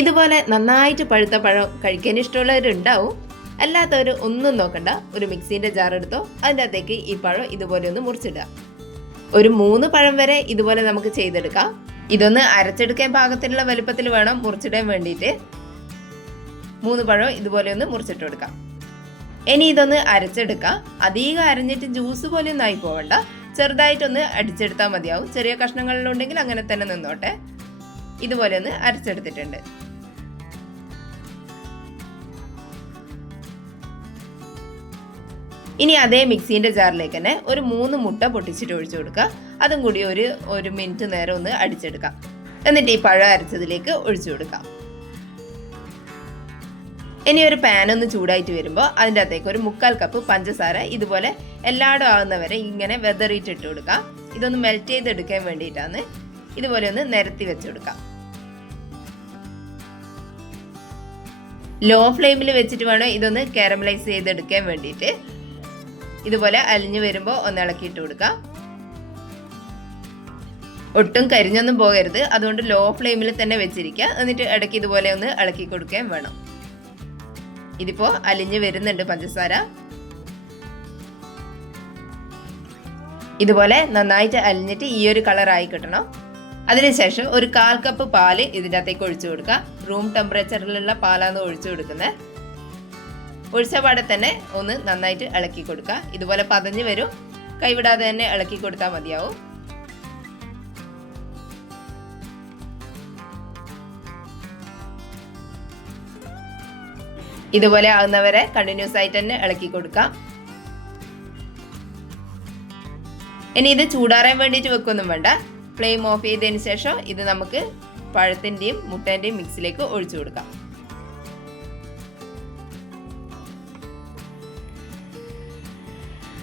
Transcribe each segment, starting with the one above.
ഇതുപോലെ നന്നായിട്ട് പഴുത്ത പഴം കഴിക്കാൻ ഇഷ്ടമുള്ളവരുണ്ടാവും. അല്ലാത്തവർ ഒന്നും നോക്കണ്ട, ഒരു മിക്സിന്റെ ജാർ എടുത്തോ, അതിൻ്റെ അകത്തേക്ക് ഈ പഴം ഇതുപോലെ ഒന്ന് മുറിച്ചിടുക. ഒരു 3 പഴം വരെ ഇതുപോലെ നമുക്ക് ചെയ്തെടുക്കാം. ഇതൊന്ന് അരച്ചെടുക്കാൻ പാകത്തിലുള്ള വലുപ്പത്തിൽ വേണം മുറിച്ചിടാൻ വേണ്ടിയിട്ട്. 3 പഴം ഇതുപോലെ ഒന്ന് മുറിച്ചിട്ട് കൊടുക്കാം. ഇനി ഇതൊന്ന് അരച്ചെടുക്കാം. അധികം അരഞ്ഞിട്ട് ജ്യൂസ് പോലെ ഒന്നും ആയി പോവണ്ട, ചെറുതായിട്ടൊന്ന് അടിച്ചെടുത്താൽ മതിയാവും. ചെറിയ കഷ്ണങ്ങളിലുണ്ടെങ്കിൽ അങ്ങനെ തന്നെ നിന്നോട്ടെ. ഇതുപോലെ ഒന്ന് അരച്ചെടുത്തിട്ടുണ്ട്. ഇനി അതേ മിക്സിന്റെ ജാറിലേക്ക് തന്നെ ഒരു 3 മുട്ട പൊട്ടിച്ചിട്ട് ഒഴിച്ചു കൊടുക്കുക. അതും കൂടി ഒരു മിനിറ്റ് നേരം ഒന്ന് അടിച്ചെടുക്കാം. എന്നിട്ട് ഈ പഴം അരച്ചതിലേക്ക് ഒഴിച്ചു കൊടുക്കാം. ഇനി ഒരു പാൻ ഒന്ന് ചൂടായിട്ട് വരുമ്പോൾ അതിൻ്റെ അകത്തേക്ക് ഒരു 1/4 കപ്പ് പഞ്ചസാര ഇതുപോലെ എല്ലായിടും ആകുന്നവരെ ഇങ്ങനെ വെതറിയിട്ടിട്ട് കൊടുക്കാം. ഇതൊന്ന് മെൽറ്റ് ചെയ്തെടുക്കാൻ വേണ്ടിയിട്ടാണ്. ഇതുപോലെ ഒന്ന് നിരത്തി വെച്ച് കൊടുക്കാം. ലോ ഫ്ലെയിമിൽ വെച്ചിട്ട് വേണം ഇതൊന്ന് കാരമലൈസ് ചെയ്തെടുക്കാൻ വേണ്ടിയിട്ട്. ഇതുപോലെ അലിഞ്ഞു വരുമ്പോൾ ഒന്ന് ഇളക്കിയിട്ട് കൊടുക്കാം. ഒട്ടും കരിഞ്ഞൊന്നും പോകരുത്, അതുകൊണ്ട് ലോ ഫ്ലെയിമിൽ തന്നെ വെച്ചിരിക്കുക. എന്നിട്ട് ഇടയ്ക്ക് ഇതുപോലെ ഒന്ന് ഇളക്കി കൊടുക്കാൻ വേണം. ഇതിപ്പോ അലിഞ്ഞു വരുന്നുണ്ട് പഞ്ചസാര. ഇതുപോലെ നന്നായിട്ട് അലിഞ്ഞിട്ട് ഈ ഒരു കളറായി കിട്ടണം. അതിനുശേഷം ഒരു 1/4 കപ്പ് പാല് ഇതിൻ്റെ അകത്തേക്ക് ഒഴിച്ചു കൊടുക്കുക. റൂം ടെമ്പറേച്ചറിലുള്ള പാലാണ് ഒഴിച്ചു കൊടുക്കുന്നത്. ഒഴിച്ച പാടെ തന്നെ ഒന്ന് നന്നായിട്ട് ഇളക്കി കൊടുക്കുക. ഇതുപോലെ പതഞ്ഞു വരും, കൈവിടാതെ തന്നെ ഇളക്കി കൊടുത്താൽ മതിയാവും. ഇതുപോലെ ആകുന്നവരെ കണ്ടിന്യൂസ് ആയിട്ട് തന്നെ ഇളക്കി കൊടുക്കാം. ഇനി ഇത് ചൂടാറാൻ വേണ്ടിയിട്ട് വെക്കൊന്നും വേണ്ട. ഫ്ലെയിം ഓഫ് ചെയ്തതിന് ശേഷം ഇത് നമുക്ക് പഴത്തിൻ്റെയും മുട്ടേൻ്റെയും മിക്സിലേക്ക് ഒഴിച്ചു കൊടുക്കാം.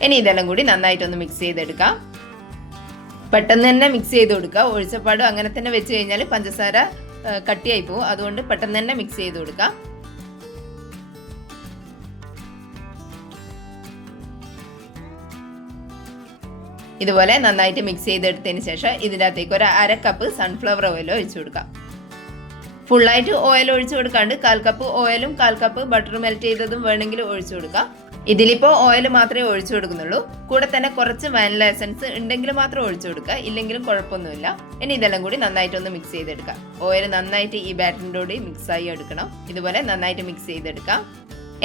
ഇനി ഇതെല്ലാം കൂടി നന്നായിട്ടൊന്ന് മിക്സ് ചെയ്തെടുക്കാം. പെട്ടെന്ന് തന്നെ മിക്സ് ചെയ്ത് കൊടുക്കുക. ഒഴിച്ചപ്പാടും അങ്ങനെ തന്നെ വെച്ച് കഴിഞ്ഞാൽ പഞ്ചസാര കട്ടിയായി പോകും. അതുകൊണ്ട് പെട്ടെന്ന് തന്നെ മിക്സ് ചെയ്ത് കൊടുക്കാം. ഇതുപോലെ നന്നായിട്ട് മിക്സ് ചെയ്തെടുത്തതിന് ശേഷം ഇതിൻ്റെ അകത്തേക്ക് ഒരു 1/2 കപ്പ് സൺഫ്ലവർ ഓയിൽ ഒഴിച്ചു കൊടുക്കാം. ഫുള്ളായിട്ട് ഓയിൽ ഒഴിച്ചു കൊടുക്കാണ്ട് 1/4 കപ്പ് ഓയിലും 1/4 കപ്പ് ബട്ടർ മെൽറ്റ് ചെയ്തതും വേണമെങ്കിൽ ഒഴിച്ചു കൊടുക്കാം. ഇതിലിപ്പോൾ ഓയിൽ മാത്രമേ ഒഴിച്ചു കൊടുക്കുന്നുള്ളൂ. കൂടെ തന്നെ കുറച്ച് വാനില എസൻസ് ഉണ്ടെങ്കിൽ മാത്രം ഒഴിച്ചു കൊടുക്കുക, ഇല്ലെങ്കിലും കുഴപ്പമൊന്നുമില്ല. ഇനി ഇതെല്ലാം കൂടി നന്നായിട്ടൊന്ന് മിക്സ് ചെയ്തെടുക്കാം. ഓയിൽ നന്നായിട്ട് ഈ ബാറ്ററിൻ്റെ കൂടി മിക്സായി എടുക്കണം. ഇതുപോലെ നന്നായിട്ട് മിക്സ് ചെയ്തെടുക്കാം.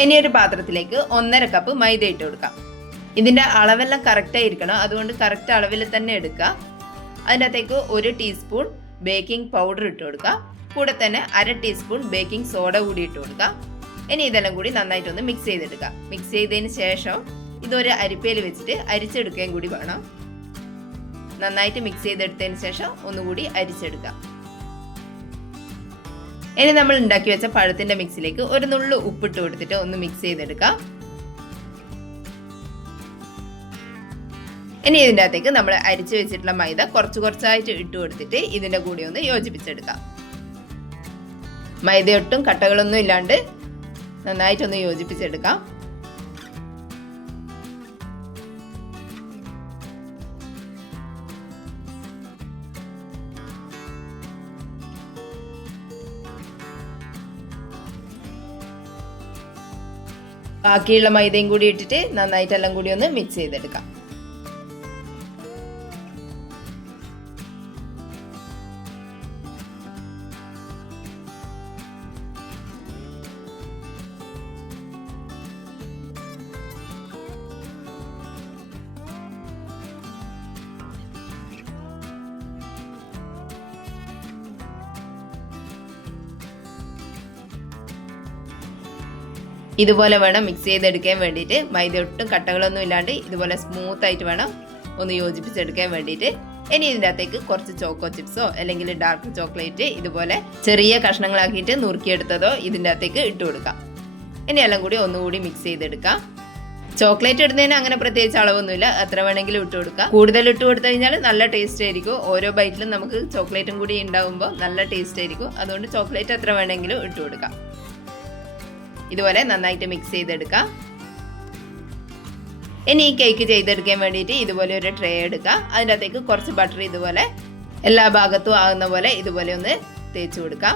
ഇനി ഒരു പാത്രത്തിലേക്ക് 1/2 കപ്പ് മൈദ ഇട്ട് കൊടുക്കാം. ഇതിൻ്റെ അളവെല്ലാം കറക്റ്റായി ഇരിക്കണം, അതുകൊണ്ട് കറക്റ്റ് അളവിൽ തന്നെ എടുക്കുക. അതിൻ്റെ അകത്തേക്ക് 1 ടീസ്പൂൺ ബേക്കിംഗ് പൗഡർ ഇട്ട് കൊടുക്കുക. കൂടെ തന്നെ 1/2 ടീസ്പൂൺ ബേക്കിംഗ് സോഡ കൂടി ഇട്ട് കൊടുക്കുക. ഇനി ഇതെല്ലാം കൂടി നന്നായിട്ടൊന്ന് മിക്സ് ചെയ്തെടുക്കുക. മിക്സ് ചെയ്തതിന് ശേഷം ഇതൊരു അരിപ്പയിൽ വെച്ചിട്ട് അരിച്ചെടുക്കുകയും കൂടി വേണം. നന്നായിട്ട് മിക്സ് ചെയ്തെടുത്തതിന് ശേഷം ഒന്നുകൂടി അരിച്ചെടുക്കുക. ഇനി നമ്മൾ ഉണ്ടാക്കി വെച്ച പഴത്തിൻ്റെ മിക്സിലേക്ക് ഒരു നുള്ളു ഉപ്പിട്ട് കൊടുത്തിട്ട് ഒന്ന് മിക്സ് ചെയ്തെടുക്കാം. ഇനി ഇതിൻ്റെ അകത്തേക്ക് നമ്മൾ അരിച്ചു വെച്ചിട്ടുള്ള മൈദ കുറച്ചായിട്ട് ഇട്ട് കൊടുത്തിട്ട് ഇതിൻ്റെ കൂടെ ഒന്ന് യോജിപ്പിച്ചെടുക്കാം. മൈദ ഒട്ടും കട്ടകളൊന്നും ഇല്ലാണ്ട് നന്നായിട്ടൊന്ന് യോജിപ്പിച്ചെടുക്കാം. ബാക്കിയുള്ള മൈദയും കൂടി ഇട്ടിട്ട് നന്നായിട്ടെല്ലാം കൂടി ഒന്ന് മിക്സ് ചെയ്തെടുക്കാം. ഇതുപോലെ വേണം മിക്സ് ചെയ്തെടുക്കാൻ വേണ്ടിയിട്ട്. മൈദ ഒട്ടും കട്ടകളൊന്നും ഇല്ലാണ്ട് ഇതുപോലെ സ്മൂത്ത് ആയിട്ട് വേണം ഒന്ന് യോജിപ്പിച്ചെടുക്കാൻ വേണ്ടിയിട്ട്. ഇനി ഇതിൻ്റെ അകത്തേക്ക് കുറച്ച് ചോക്കോ ചിപ്സോ അല്ലെങ്കിൽ ഡാർക്ക് ചോക്ലേറ്റ് ഇതുപോലെ ചെറിയ കഷ്ണങ്ങളാക്കിയിട്ട് നുറുക്കിയെടുത്തതോ ഇതിൻ്റെ അകത്തേക്ക് ഇട്ട് കൊടുക്കാം. ഇനി എല്ലാം കൂടി ഒന്നുകൂടി മിക്സ് ചെയ്തെടുക്കാം. ചോക്ലേറ്റ് ഇടുന്നതിന് അങ്ങനെ പ്രത്യേകിച്ച് അളവൊന്നുമില്ല, എത്ര വേണമെങ്കിലും ഇട്ട് കൊടുക്കാം. കൂടുതൽ ഇട്ട് കൊടുത്തു കഴിഞ്ഞാൽ നല്ല ടേസ്റ്റ് ആയിരിക്കും. ഓരോ ബൈറ്റിലും നമുക്ക് ചോക്ലേറ്റും കൂടി ഉണ്ടാകുമ്പോൾ നല്ല ടേസ്റ്റ് ആയിരിക്കും. അതുകൊണ്ട് ചോക്ലേറ്റ് എത്ര വേണമെങ്കിലും ഇട്ട് കൊടുക്കാം. ഇതുപോലെ നന്നായിട്ട് മിക്സ് ചെയ്തെടുക്കാം. ഇനി ഈ കേക്ക് ചെയ്തെടുക്കാൻ വേണ്ടിയിട്ട് ഇതുപോലെ ഒരു ട്രേ എടുക്കുക. അതിൻ്റെ അകത്തേക്ക് കുറച്ച് ബട്ടർ ഇതുപോലെ എല്ലാ ഭാഗത്തും ആകുന്ന പോലെ ഇതുപോലെ ഒന്ന് തേച്ച് കൊടുക്കാം.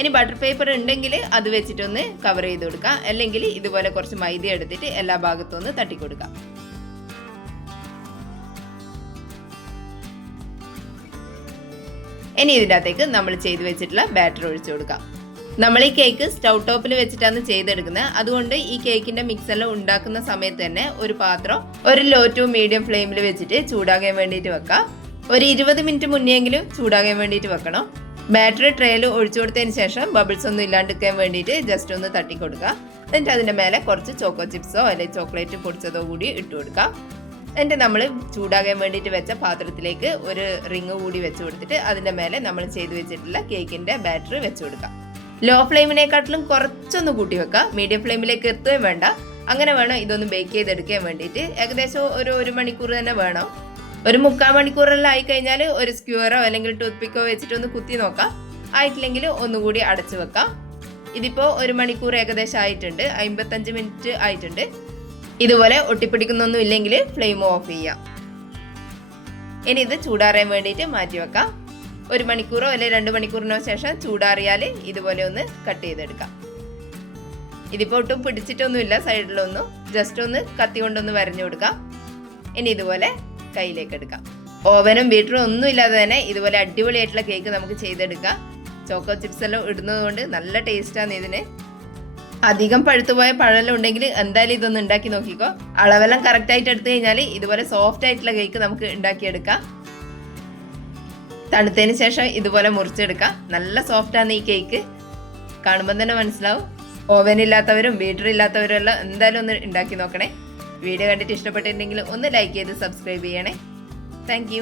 ഇനി ബട്ടർ പേപ്പർ ഉണ്ടെങ്കിൽ അത് വെച്ചിട്ടൊന്ന് കവർ ചെയ്ത് കൊടുക്കാം, അല്ലെങ്കിൽ ഇതുപോലെ കുറച്ച് മൈദ എടുത്തിട്ട് എല്ലാ ഭാഗത്തും ഒന്ന് തട്ടിക്കൊടുക്കാം. ഇനി ഇതിൻ്റെ അകത്തേക്ക് നമ്മൾ ചെയ്ത് വെച്ചിട്ടുള്ള ബാറ്റർ ഒഴിച്ചു കൊടുക്കാം. നമ്മൾ ഈ കേക്ക് സ്റ്റൗ ടോപ്പിൽ വെച്ചിട്ടാണ് ചെയ്തെടുക്കുന്നത്. അതുകൊണ്ട് ഈ കേക്കിന്റെ മിക്സ് എല്ലാം ഉണ്ടാക്കുന്ന സമയത്ത് തന്നെ ഒരു പാത്രം ഒരു ലോ ടു മീഡിയം ഫ്ലെയിമിൽ വെച്ചിട്ട് ചൂടാകാൻ വേണ്ടിയിട്ട് വെക്കാം. ഒരു 20 മിനിറ്റ് മുന്നെയെങ്കിലും ചൂടാകാൻ വേണ്ടിയിട്ട് വെക്കണം. ബാറ്ററി ട്രേയിൽ ഒഴിച്ചു കൊടുത്തതിന് ശേഷം ബബിൾസ് ഒന്നും ഇല്ലാണ്ടിരിക്കാൻ വേണ്ടിയിട്ട് ജസ്റ്റ് ഒന്ന് തട്ടി കൊടുക്കുക. എന്നിട്ട് അതിൻ്റെ മേലെ കുറച്ച് ചോക്കോ ചിപ്സോ അല്ലെങ്കിൽ ചോക്ലേറ്റ് പൊടിച്ചതോ കൂടി ഇട്ട് കൊടുക്കാം. എന്നിട്ട് നമ്മൾ ചൂടാകാൻ വേണ്ടിയിട്ട് വെച്ച പാത്രത്തിലേക്ക് ഒരു റിങ് കൂടി വെച്ച് കൊടുത്തിട്ട് അതിൻ്റെ മേലെ നമ്മൾ ചെയ്ത് വെച്ചിട്ടുള്ള കേക്കിൻ്റെ ബാറ്ററി വെച്ച് കൊടുക്കാം. ലോ ഫ്ലെയിമിനെക്കാട്ടിലും കുറച്ചൊന്ന് കൂട്ടി വെക്കാം, മീഡിയം ഫ്ലെയിമിലേക്ക് എത്തുകയും വേണ്ട. അങ്ങനെ വേണം ഇതൊന്ന് ബേക്ക് ചെയ്തെടുക്കാൻ വേണ്ടിയിട്ട്. ഏകദേശം ഒരു മണിക്കൂർ തന്നെ വേണം. ഒരു 3/4 മണിക്കൂറെല്ലാം ആയിക്കഴിഞ്ഞാൽ ഒരു സ്ക്യൂറോ അല്ലെങ്കിൽ ടൂത്ത് പിക്കോ വെച്ചിട്ടൊന്ന് കുത്തി നോക്കാം. ആയിട്ടില്ലെങ്കിൽ ഒന്നുകൂടി അടച്ചു വെക്കാം. ഇതിപ്പോൾ 1 മണിക്കൂർ ഏകദേശം ആയിട്ടുണ്ട്, 55 മിനിറ്റ് ആയിട്ടുണ്ട്. ഇതുപോലെ ഒട്ടിപ്പിടിക്കുന്നൊന്നും ഇല്ലെങ്കിൽ ഫ്ലെയിം ഓഫ് ചെയ്യാം. ഇനി ഇത് ചൂടാറാൻ വേണ്ടിയിട്ട് മാറ്റി വെക്കാം. 1 മണിക്കൂറോ അല്ലെങ്കിൽ 2 മണിക്കൂറിനോ ശേഷം ചൂടാറിയാൽ ഇതുപോലെ ഒന്ന് കട്ട് ചെയ്തെടുക്കാം. ഇതിപ്പോൾ ഒട്ടും പിടിച്ചിട്ടൊന്നുമില്ല, സൈഡിലൊന്നും ജസ്റ്റ് ഒന്ന് കത്തി കൊണ്ടൊന്ന് വരഞ്ഞു കൊടുക്കാം. ഇനി ഇതുപോലെ കയ്യിലേക്ക് എടുക്കാം. ഓവനും ബീറ്ററും ഒന്നും ഇല്ലാതെ തന്നെ ഇതുപോലെ അടിപൊളിയായിട്ടുള്ള കേക്ക് നമുക്ക് ചെയ്തെടുക്കാം. ചോക്കോ ചിപ്സ് എല്ലാം ഇടുന്നത് കൊണ്ട് നല്ല ടേസ്റ്റാണ് ഇതിന്. അധികം പഴുത്തുപോയ പഴമെല്ലാം ഉണ്ടെങ്കിൽ എന്തായാലും ഇതൊന്ന് ഉണ്ടാക്കി നോക്കിക്കോ. അളവെല്ലാം കറക്റ്റായിട്ട് എടുത്തു കഴിഞ്ഞാൽ ഇതുപോലെ സോഫ്റ്റ് ആയിട്ടുള്ള കേക്ക് നമുക്ക് ഉണ്ടാക്കിയെടുക്കാം. തണുത്തതിന് ശേഷം ഇതുപോലെ മുറിച്ചെടുക്കാം. നല്ല സോഫ്റ്റാണ് ഈ കേക്ക്, കാണുമ്പോൾ തന്നെ മനസ്സിലാവും. ഓവൻ ഇല്ലാത്തവരും ബീറ്റർ ഇല്ലാത്തവരും എല്ലാം എന്തായാലും ഒന്ന് ഉണ്ടാക്കി നോക്കണേ. വീഡിയോ കണ്ടിട്ട് ഇഷ്ടപ്പെട്ടിട്ടുണ്ടെങ്കിൽ ഒന്ന് ലൈക്ക് ചെയ്ത് സബ്സ്ക്രൈബ് ചെയ്യണേ. താങ്ക്